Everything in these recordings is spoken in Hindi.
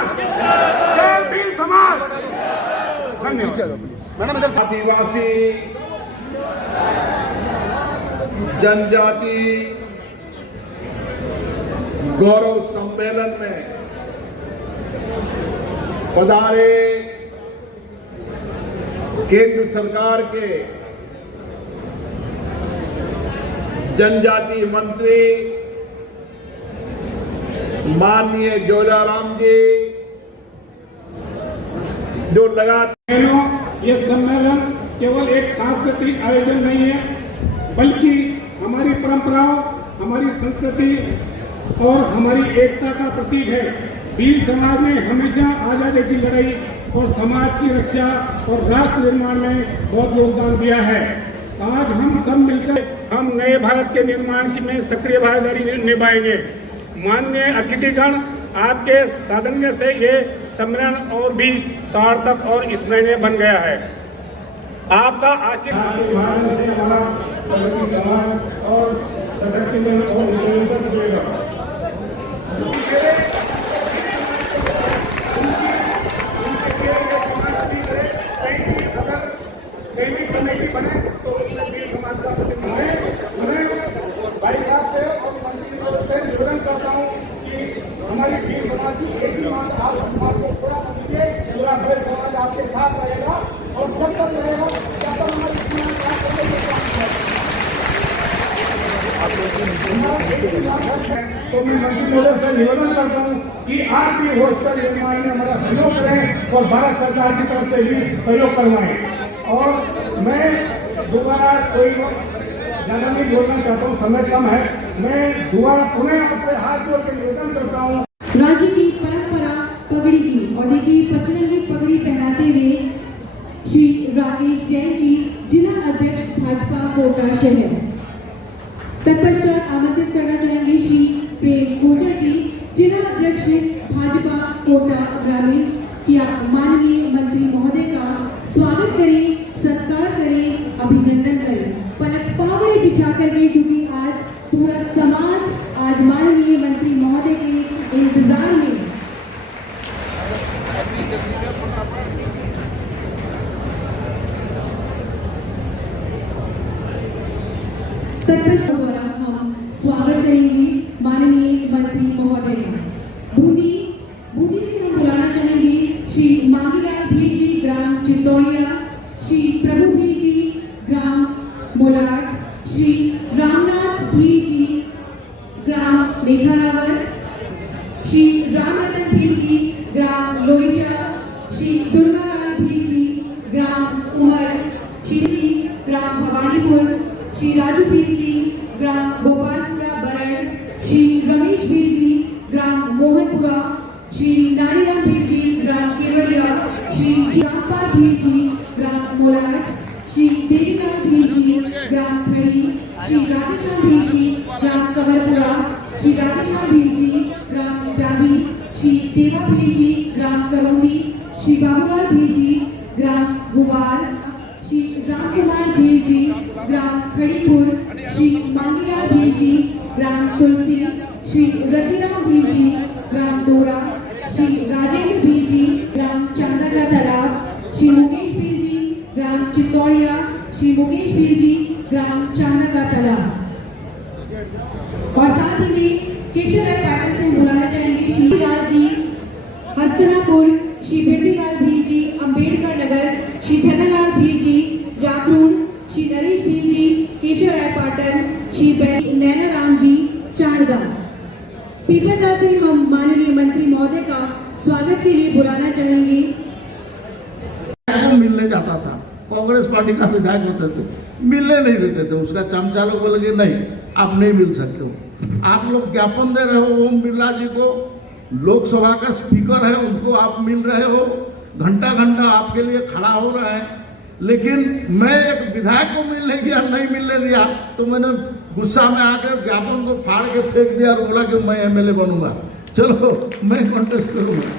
समाज, जय भील समाज। धन्यवाद। आदिवासी जनजाति गौरव सम्मेलन में पधारे केंद्र सरकार के जनजाति मंत्री माननीय जोलाराम जी, जो लगातार ये सम्मेलन केवल एक सांस्कृतिक आयोजन नहीं है, बल्कि हमारी परंपराओं, हमारी संस्कृति और हमारी एकता का प्रतीक है। भील समाज ने हमेशा आजादी की लड़ाई और समाज की रक्षा और राष्ट्र निर्माण में बहुत योगदान दिया है। आज हम सब मिलकर हम नए भारत के निर्माण में सक्रिय भागीदारी निभाएंगे। माननीय अतिथिगण, आपके साधन से ये सम्मेलन और भी सार्थक और स्मरणीय बन गया है। आपका आशीर्वाद बने तो उसमें भी समाज का भाई साहब से और मंत्री से निवेदन करता हूँ कि हमारी भील समाज की एक भी बात आप समाज को पूरा कीजिए। पूरा भील समाज आपके साथ रहेगा और जब तक रहेगा तब तक हमारी तो मैं मंत्री महोदय से निवेदन करता हूँ कि आप भी हॉस्टल निर्माण में हमारा सहयोग करें और भारत सरकार की तरफ से भी सहयोग करवाएं। और मैं दोबारा कोई ज्यादा नहीं बोलना चाहता हूँ, समय कम है। मैं दोबारा पुनः आपसे हाथ जोड़ के निवेदन करता हूँ। राज्य की परंपरा पगड़ी की और देखिए पचरंगी पगड़ी पहनाते हुए श्री राकेश जैन जी, जिला अध्यक्ष भाजपा कोटा शहर। तत्पश्चात आमंत्रित करना चाहेंगे श्री प्रेम कोटा जी, जिला अध्यक्ष भाजपा कोटा ग्रामीण, की माननीय मंत्री महोदय का स्वागत करें, सत्कार करें, अभिनंदन करें, पलक पावड़े बिछा करके, क्योंकि आज पूरा समाज आज माननीय मंत्री महोदय के इंतजार में। तत्पश्चात द्वारा हम स्वागत करेंगे माननीय मंत्री महोदय का। बूंदी से हम बुलाना चाहेंगे श्री मांगीलाल भील जी, ग्राम चितौड़िया, श्री प्रभु भील जी, ग्राम मोलाट, श्री रामनाथ भील जी, ग्राम मेघारावर, श्री रामरतन भील जी, ग्राम लोईचा, श्री दुर्गालाल भील जी, ग्राम उमर, श्री जी, ग्राम भवानीपुर, श्री राजू भील जी, ग्राम गोपालपुरा बरण, श्री रमेश भील जी, ग्राम मोहनपुरा, श्री नारीराम भील जी, ग्राम केवड़िया, श्री रामपाल भील जी, ग्राम मोलाट, श्री देवीलाल भील जी, ग्राम खड़ी, श्री राधेश्याम भील जी, ग्राम कंवरपुरा, श्री राधेश्याम भील जी, ग्राम जाबी, श्री देवा भील जी, ग्राम करौंदी, श्री बाबूलाल भील जी, ग्राम गुवार, श्री रामकुमार भील जी, ग्राम खड़ीपुर, श्री मांगीलाल भील जी, ग्राम तुलसी, श्री रतिराम भील जी, ग्राम डोरा, श्री राजेंद्र भील जी, ग्राम चांदला तालाब, श्री मुकेश भील जी, ग्राम चितौड़िया, श्री मुकेश भील जी, ग्राम चांदला तालाब। और साथ ही में केशव राय पाटिल से बुलाना चाहेंगे श्री राज जी, हस्तनापुर, श्री बिरदीलाल भील जी, अम्बेडकर नगर, श्री धनलाल भील जी, जाखरून, श्री नरेश भील जी, केशव राय पाटिल, श्री नैनाराम जी, चांदगांव। पीपलदा से हम माननीय मंत्री महोदय का स्वागत के लिए बुलाना चाहेंगे। मिलने जाता था, कांग्रेस पार्टी का विधायक होते थे, मिलने नहीं देते थे। उसका चमचा लोग बोले नहीं, आप नहीं मिल सकते हो। आप लोग ज्ञापन दे रहे हो ओम बिरला जी को, लोकसभा का स्पीकर है, उनको आप मिल रहे हो, घंटा घंटा आपके लिए खड़ा हो रहा है। लेकिन मैं एक विधायक को मिलने गया, नहीं मिलने दिया, तो मैंने गुस्सा में आकर ज्ञापन को फाड़ के फेंक दिया और बोला कि मैं एमएलए बनूंगा, चलो मैं कॉन्टेस्ट करूंगा।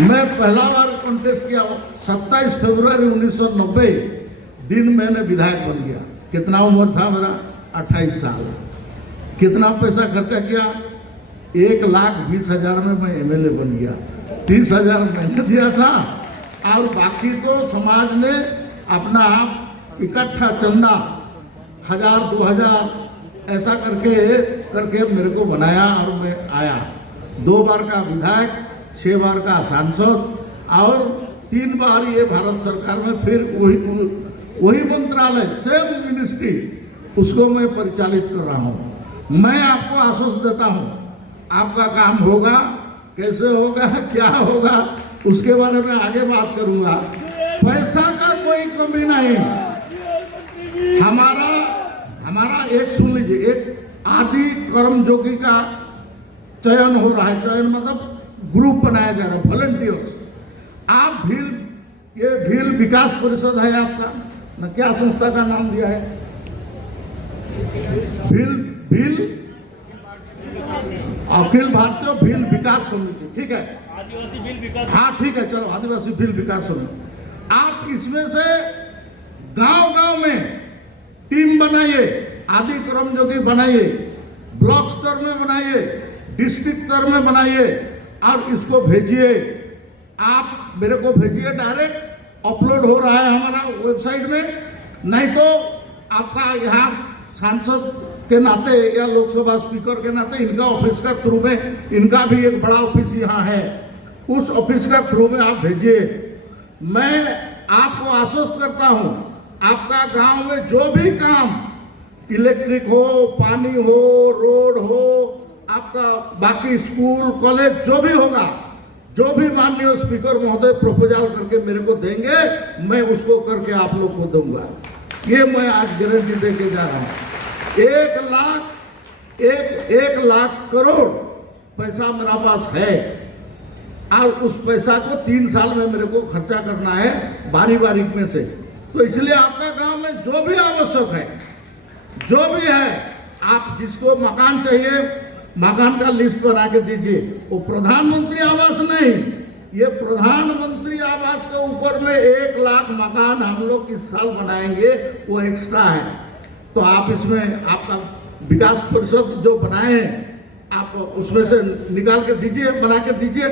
मैं पहला बार कॉन्टेस्ट किया 27 फरवरी 1990 दिन मैंने विधायक बन गया। कितना उम्र था मेरा? 28 साल। कितना पैसा खर्चा किया? 1,20,000 में मैं एमएलए बन गया। 30,000 मैंने दिया था और बाकी तो समाज ने अपना आप इकट्ठा चंदा 1,000-2,000 ऐसा करके मेरे को बनाया और मैं आया। 2 बार का विधायक, 6 बार का सांसद और 3 बार ये भारत सरकार में फिर वही मंत्रालय, सेम मिनिस्ट्री, उसको मैं परिचालित कर रहा हूँ। मैं आपको आश्वासन देता हूँ, आपका काम होगा, कैसे होगा, क्या होगा, उसके बारे में आगे बात करूंगा। पैसा का कोई कमी नहीं। हमारा एक सुन लीजिए, एक आदि कर्मयोगी का चयन हो रहा है। चयन मतलब ग्रुप बनाया जा रहा है, वॉलंटियर्स। आप ये भील विकास परिषद है आपका ना, क्या संस्था का नाम दिया है? भील अखिल भारतीय भील विकास समिति, ठीक है, आदिवासी भील विकास, हाँ ठीक है, चलो आदिवासी भील विकास समिति। आप इसमें से गांव में टीम बनाइए, आदि कर्मयोगी बनाइए, ब्लॉक स्तर में बनाइए, डिस्ट्रिक्ट स्तर में बनाइए और इसको भेजिए। आप मेरे को भेजिए, डायरेक्ट अपलोड हो रहा है हमारा वेबसाइट में। नहीं तो आपका यहाँ सांसद के नाते या लोकसभा स्पीकर के नाते इनका ऑफिस का थ्रू में, इनका भी एक बड़ा ऑफिस यहाँ है, उस ऑफिस का थ्रू में आप भेजिए। मैं आपको आश्वस्त करता हूँ, आपका गांव में जो भी काम, इलेक्ट्रिक हो, पानी हो, रोड हो, आपका बाकी स्कूल कॉलेज जो भी होगा, जो भी माननीय स्पीकर महोदय प्रपोजल करके मेरे को देंगे, मैं उसको करके आप लोग को दूंगा। ये मैं आज गारंटी देके जा रहा हूँ। 1 लाख करोड़ पैसा मेरा पास है और उस पैसा को 3 साल में मेरे को खर्चा करना है बारी में से। तो इसलिए आपका गांव में जो भी आवश्यक है, जो भी है, आप जिसको मकान चाहिए, मकान का लिस्ट बना के दीजिए। वो प्रधानमंत्री आवास नहीं, ये प्रधानमंत्री आवास के ऊपर में 1 लाख मकान हम लोग इस साल बनाएंगे, वो एक्स्ट्रा है। तो आप इसमें आपका विकास परिषद जो बनाए हैं, आप उसमें से निकाल के दीजिए, बना के दीजिए,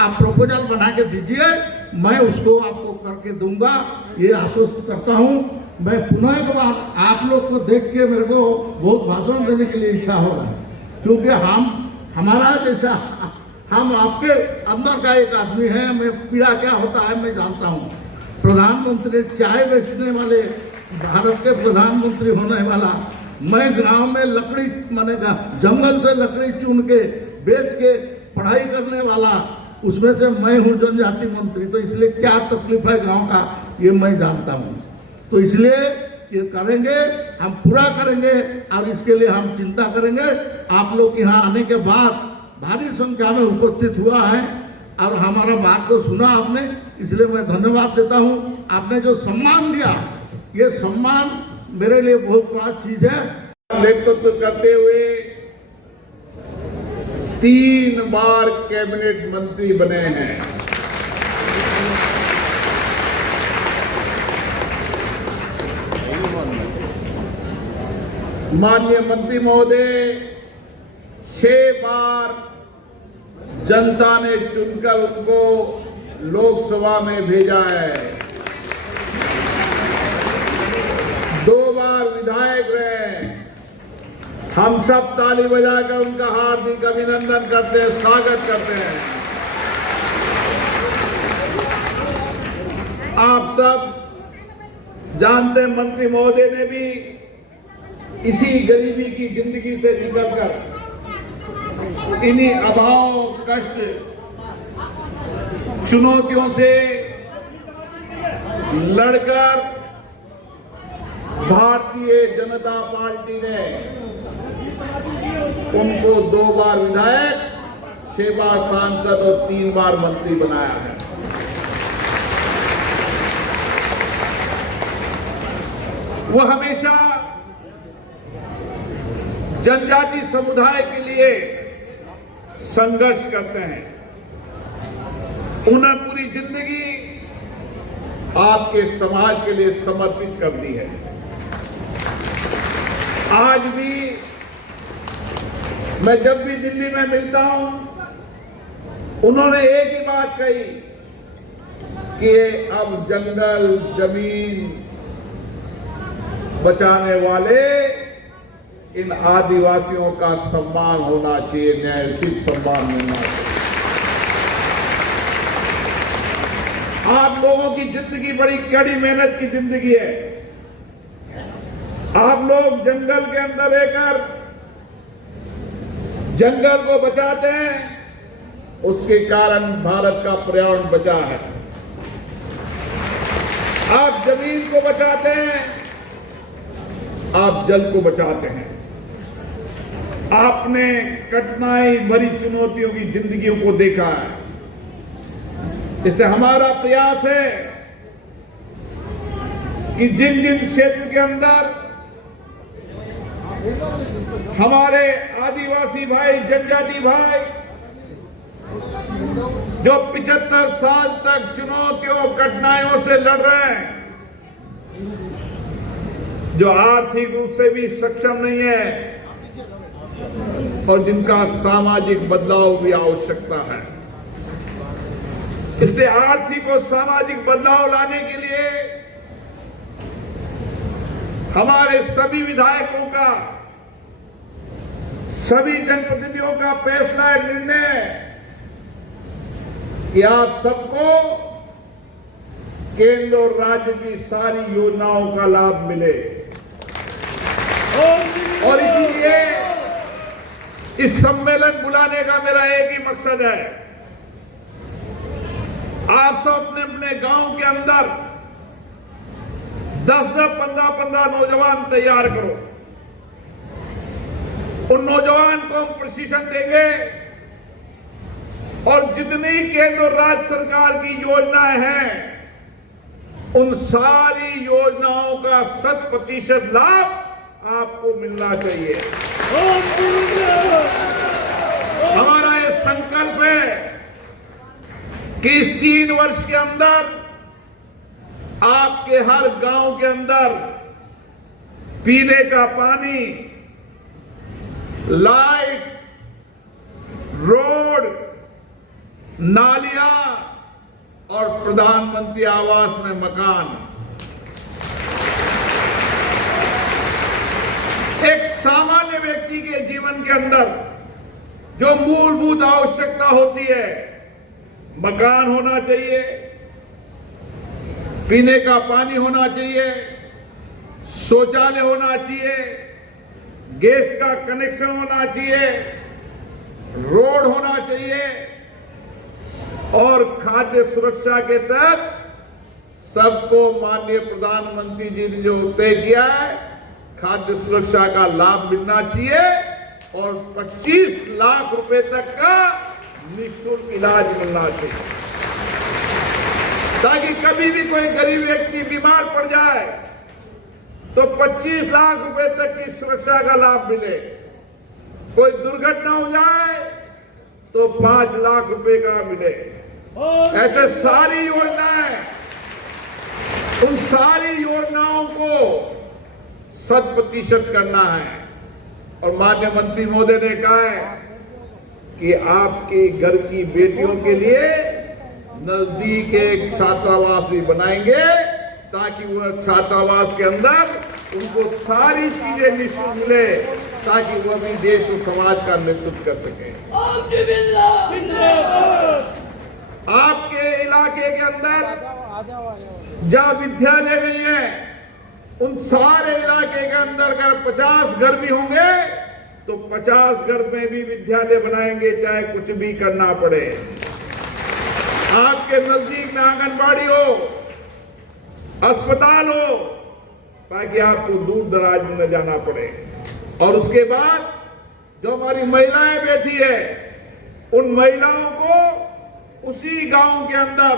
आप प्रपोजल बना के दीजिए, मैं उसको आपको करके दूंगा, ये आश्वस्त करता हूँ। मैं पुनः एक बार आप लोग को देख के मेरे को बहुत भाषण देने के लिए इच्छा हो रहा है, क्योंकि हमारा जैसा, हम आपके अंदर का एक आदमी है, मैं पीड़ा क्या होता है मैं जानता हूँ। प्रधानमंत्री, चाय बेचने वाले, भारत के प्रधानमंत्री होने वाला, मैं गांव में लकड़ी माने जंगल से लकड़ी चुन के बेच के पढ़ाई करने वाला, उसमें से मैं हूँ जनजाति मंत्री। तो इसलिए क्या तकलीफ है गांव का, ये मैं जानता हूँ। तो इसलिए ये करेंगे, हम पूरा करेंगे और इसके लिए हम चिंता करेंगे। आप लोग यहाँ आने के बाद भारी संख्या में उपस्थित हुआ है और हमारा बात को सुना आपने, इसलिए मैं धन्यवाद देता हूँ। आपने जो सम्मान दिया, ये सम्मान मेरे लिए बहुत बड़ा चीज है। नेतृत्व करते हुए 3 बार कैबिनेट मंत्री बने हैं। माननीय मंत्री महोदय, 6 बार जनता ने चुनकर उनको लोकसभा में भेजा है। 2 बार विधायक रहे। हम सब ताली बजाकर उनका हार्दिक अभिनंदन करते हैं, स्वागत करते हैं। आप सब जानते हैं, मंत्री महोदय ने भी इसी गरीबी की जिंदगी से निकलकर, इन्हीं अभाव, कष्ट, चुनौतियों से लड़कर भारतीय जनता पार्टी ने उनको 2 बार विधायक, 6 बार सांसद और 3 बार मंत्री बनाया है। वो हमेशा जनजाति समुदाय के लिए संघर्ष करते हैं। उन्हें पूरी जिंदगी आपके समाज के लिए समर्पित कर दी है। आज भी मैं जब भी दिल्ली में मिलता हूं, उन्होंने एक ही बात कही कि अब जंगल जमीन बचाने वाले इन आदिवासियों का सम्मान होना चाहिए, न्यायोचित सम्मान मिलना चाहिए। आप लोगों की जिंदगी बड़ी कड़ी मेहनत की जिंदगी है। आप लोग जंगल के अंदर रहकर जंगल को बचाते हैं, उसके कारण भारत का पर्यावरण बचा है। आप जमीन को बचाते हैं, आप जल को बचाते हैं। आपने कठिनाई भरी चुनौतियों की जिंदगियों को देखा है। इससे हमारा प्रयास है कि जिन जिन क्षेत्र के अंदर हमारे आदिवासी भाई, जनजाति भाई जो 75 साल तक चुनौतियों कठिनाइयों से लड़ रहे हैं, जो आर्थिक रूप से भी सक्षम नहीं है और जिनका सामाजिक बदलाव भी आवश्यकता है, इसलिए आर्थिक और सामाजिक बदलाव लाने के लिए हमारे सभी विधायकों का, सभी जनप्रतिनिधियों का फैसला है, निर्णय है कि आप सबको केंद्र और राज्य की सारी योजनाओं का लाभ मिले। और इसलिए इस सम्मेलन बुलाने का मेरा एक ही मकसद है, आप सब अपने अपने गांव के अंदर 10-10, 15-15 नौजवान तैयार करो। उन नौजवान को हम प्रशिक्षण देंगे और जितनी केंद्र और राज्य सरकार की योजनाएं हैं, उन सारी योजनाओं का 100% लाभ आपको मिलना चाहिए। हमारा ये संकल्प है कि इस 3 वर्ष के अंदर आपके हर गांव के अंदर पीने का पानी, लाइट, रोड, नालियां और प्रधानमंत्री आवास में मकान, एक सामान्य व्यक्ति के जीवन के अंदर जो मूलभूत आवश्यकता होती है, मकान होना चाहिए, पीने का पानी होना चाहिए, शौचालय होना चाहिए, गैस का कनेक्शन होना चाहिए, रोड होना चाहिए और खाद्य सुरक्षा के तहत सबको माननीय प्रधानमंत्री जी ने जो तय किया है, खाद्य सुरक्षा का लाभ मिलना चाहिए और 25 लाख रुपए तक का निःशुल्क इलाज मिलना चाहिए, ताकि कभी भी कोई गरीब व्यक्ति बीमार पड़ जाए तो 25 लाख रुपए तक की सुरक्षा का लाभ मिले। कोई दुर्घटना हो जाए तो 5 लाख रुपए का मिले। ऐसे सारी योजनाएं, उन सारी योजनाओं को 100% करना है। और माननीय मंत्री महोदय ने कहा है कि आपके घर की बेटियों के लिए नजदीक एक छात्रावास भी बनाएंगे, ताकि वह छात्रावास के अंदर उनको सारी चीजें निःशुल्क मिले, ताकि वह भी देश और समाज का नेतृत्व कर सके। आपके इलाके के अंदर जहां विद्यालय नहीं है, उन सारे इलाके के अंदर अगर 50 घर भी होंगे तो 50 घर में भी विद्यालय बनाएंगे, चाहे कुछ भी करना पड़े। आपके नजदीक में आंगनबाड़ी हो, अस्पताल हो, ताकि आपको दूर दराज में न जाना पड़े। और उसके बाद जो हमारी महिलाएं बैठी है, उन महिलाओं को उसी गांव के अंदर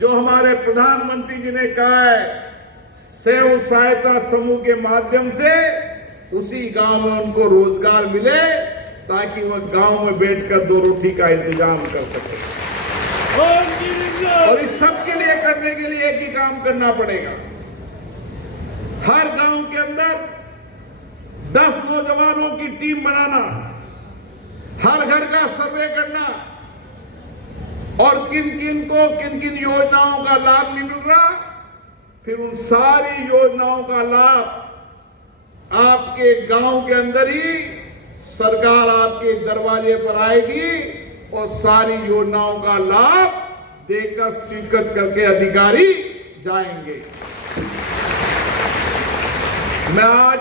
जो हमारे प्रधानमंत्री जी ने कहा है, स्वयं सहायता समूह के माध्यम से उसी गांव में उनको रोजगार मिले, ताकि वह गांव में बैठकर 2 रोटी का इंतजाम कर सके। और इस सब के लिए करने के लिए एक ही काम करना पड़ेगा, हर गांव के अंदर 10 नौजवानों की टीम बनाना, हर घर का सर्वे करना और किन किन योजनाओं का लाभ नहीं मिल रहा, फिर उन सारी योजनाओं का लाभ आपके गांव के अंदर ही सरकार आपके दरवाजे पर आएगी और सारी योजनाओं का लाभ देकर स्वीकृत करके अधिकारी जाएंगे। मैं आज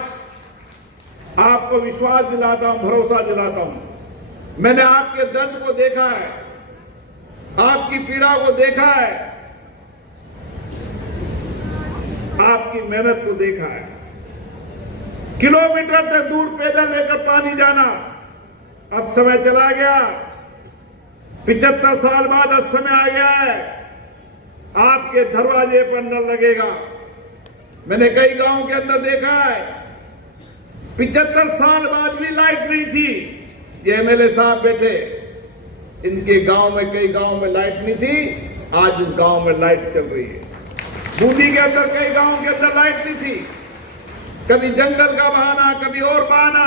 आपको विश्वास दिलाता हूं, भरोसा दिलाता हूं। मैंने आपके दर्द को देखा है, आपकी पीड़ा को देखा है, आपकी मेहनत को देखा है। किलोमीटर तक दूर पैदल लेकर पानी जाना अब समय चला गया। 75 साल बाद अब समय आ गया है, आपके दरवाजे पर नल लगेगा। मैंने कई गांवों के अंदर देखा है 75 साल बाद भी लाइट नहीं थी। ये एमएलए साहब बैठे, इनके गांव में, कई गांव में लाइट नहीं थी, आज उस गांव में लाइट चल रही है। बूंदी के अंदर कई गांवों के अंदर लाइट नहीं थी, कभी जंगल का बहाना, कभी और बहाना।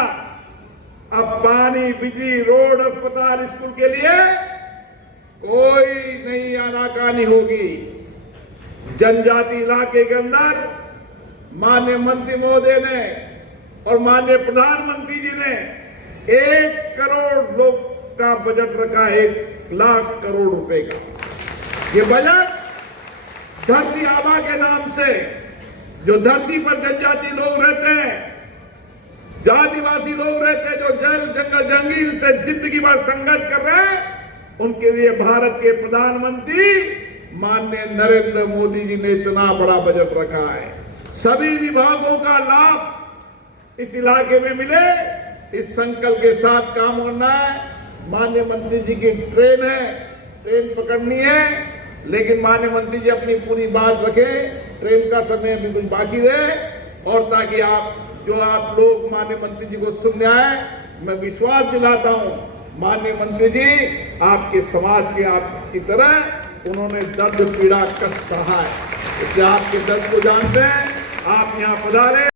अब पानी, बिजली, रोड, अस्पताल, स्कूल के लिए कोई नई आनाकानी होगी। जनजाति इलाके के अंदर माननीय मंत्री महोदय ने और माननीय प्रधानमंत्री जी ने 1 करोड़ लोग का बजट रखा है, 1 लाख करोड़ रुपए का। ये बजट धरती आबा के नाम से, जो धरती पर जनजाति लोग रहते हैं, आदिवासी लोग रहते हैं, जो जंगल जंगील से जिंदगी भर संघर्ष कर रहे हैं, उनके लिए भारत के प्रधानमंत्री माननीय नरेंद्र मोदी जी ने इतना बड़ा बजट रखा है। सभी विभागों का लाभ इस इलाके में मिले, इस संकल्प के साथ काम करना है। माननीय मंत्री जी की ट्रेन है, ट्रेन पकड़नी है, लेकिन माननीय मंत्री जी अपनी पूरी बात रखें, ट्रेन का समय अभी कुछ बाकी रहे, और ताकि आप लोग माननीय मंत्री जी को सुनने आए। मैं विश्वास दिलाता हूं माननीय मंत्री जी आपके समाज के आपकी तरह उन्होंने दर्द, पीड़ा, कष्ट सहा है, इसलिए आपके दर्द को जानते हैं। आप यहां पधारे।